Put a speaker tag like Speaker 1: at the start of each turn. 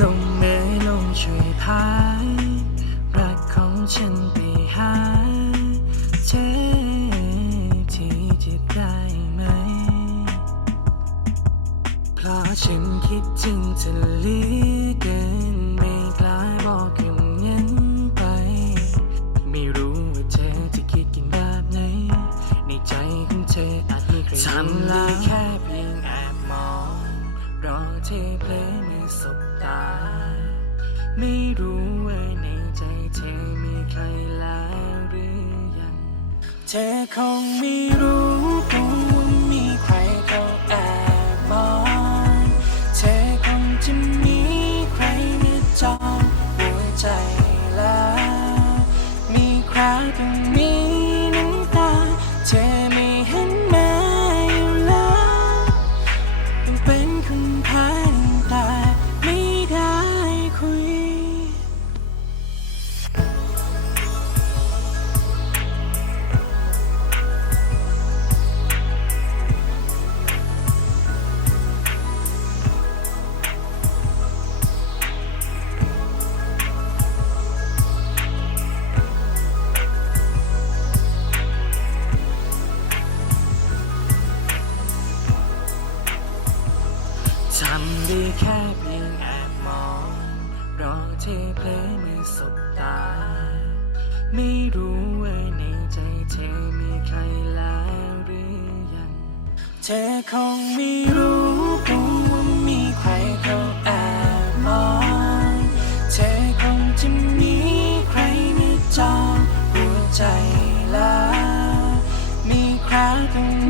Speaker 1: ลมเมยลมช่วยพาย รักของฉันไปหายเธอที่จะได้ไหม เพราะฉันคิดถึงเธอลือเกินไม่กล้าบอกกัน ทำได้แค่เพียงแอบมองรอเธอเพลอมือสบตา ไม่รู้ว่าในใจเธอมีใครแล้วหรือยัง เธอคงไม่รู้ ทำได้แค่เพียงแอบมองรอเธอเพลอมือสบตา ไม่รู้ว่าในใจเธอมีใครแล้วหรือยัง เธอคงไม่รู้วว่ามีใครเขาแอบมอง เธอคงจะมีใครมาจองหัวใจแล้ว มีใครตรง